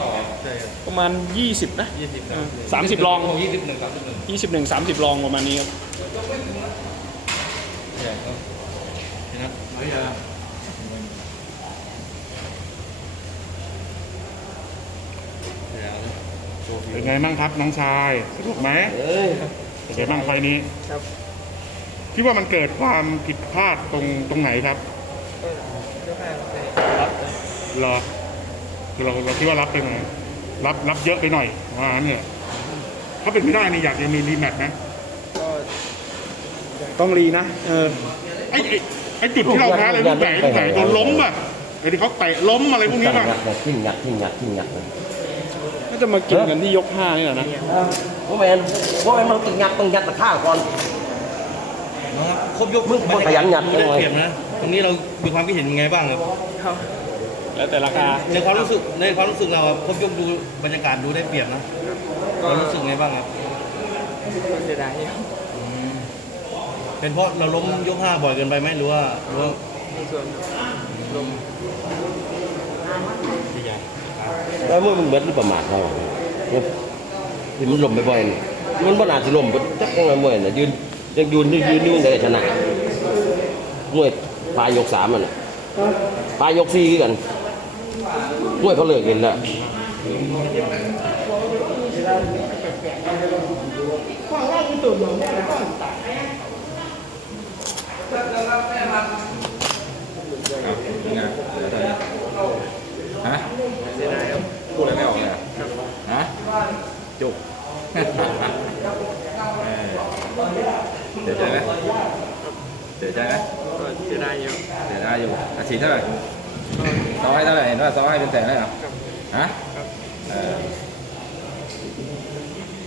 ต่อใช่ครับประมาณ 20 นะ ยี่สิบเออสามสิบลอง ยี่สิบหนึ่งสามสิบหนึ่ง21 30 ลองประมาณนี้ครับ ใช่ครับนี่นะไม่ยาเดี๋ยวนะโชว์ฟิวเป็นไงบ้างครับน้องชายสนุกไหมเอ้ยเป็นไงบ้างไฟล์นี้ครับ คิดว่ามันเกิดความผิดพลาดตรงตรงไหนครับ ก็แค่รับเหรอ คือเราเราคิดว่ารับไปไหมรับรับเยอะไปหน่อยว่างั้นเนี่ยถ้าเป็นไม่ได้นี่อยากจะมีรีแมตช์ไหมก็ต้องรีนะ เออ ไอ้ไอ้ไอ้จุดที่เราแพ้เลยลูกไหนลูกไหนโดนล้มป่ะไอ้ที่เขาเตะล้มอะไรพวกนี้ป่ะงัดแบบทิ้งงัดทิ้งงัดทิ้งงัดเลยก็จะมากินกันที่ยก5นี่แหละนะพวกแมนพวกแมนมันต้องงัดต้องงัดตะข้างก่อนนะครับครบยกมึงมึงขยันหยัดดูได้หน่อยเปรียบนะ ตรงนี้เรามีความคิดเห็นยังไงบ้างครับ แล้วแต่ราคา ในความรู้สึกในความรู้สึกเราอะครบยกดูบรรยากาศดูได้เปรียบนะเรารู้สึกไงบ้างครับเสียดายอืมเป็นเพราะเราล้มยกห้าบ่อยเกินไปไหมหรือว่าหรือว่าส่วนลมใหญ่แล้วเมื่อมันเหมือนประมาทเราเนี่ยที่มันล้มบ่อยๆนี่มันบ่น่าสิล้มจักยังไงมวยน่ะยืนยังยืนยืนยืนยืนได้ชนะมวยปลายยกสามมันน่ะปลายยกสี่คือกัน มวยเขาเลิกเห็นแล้วงานฮะพูดอะไรไม่ออกเลยอะฮะจุกเออเสียใจไหมเสียใจไหมก็เสียดายอยู่เสียดายอยู่อาชีพเท่าไหร่ซ้อให้เท่าไหร่ sáu hai sao lại nó là sáu hai bên thẻ này à? hả? hả à. Ờ.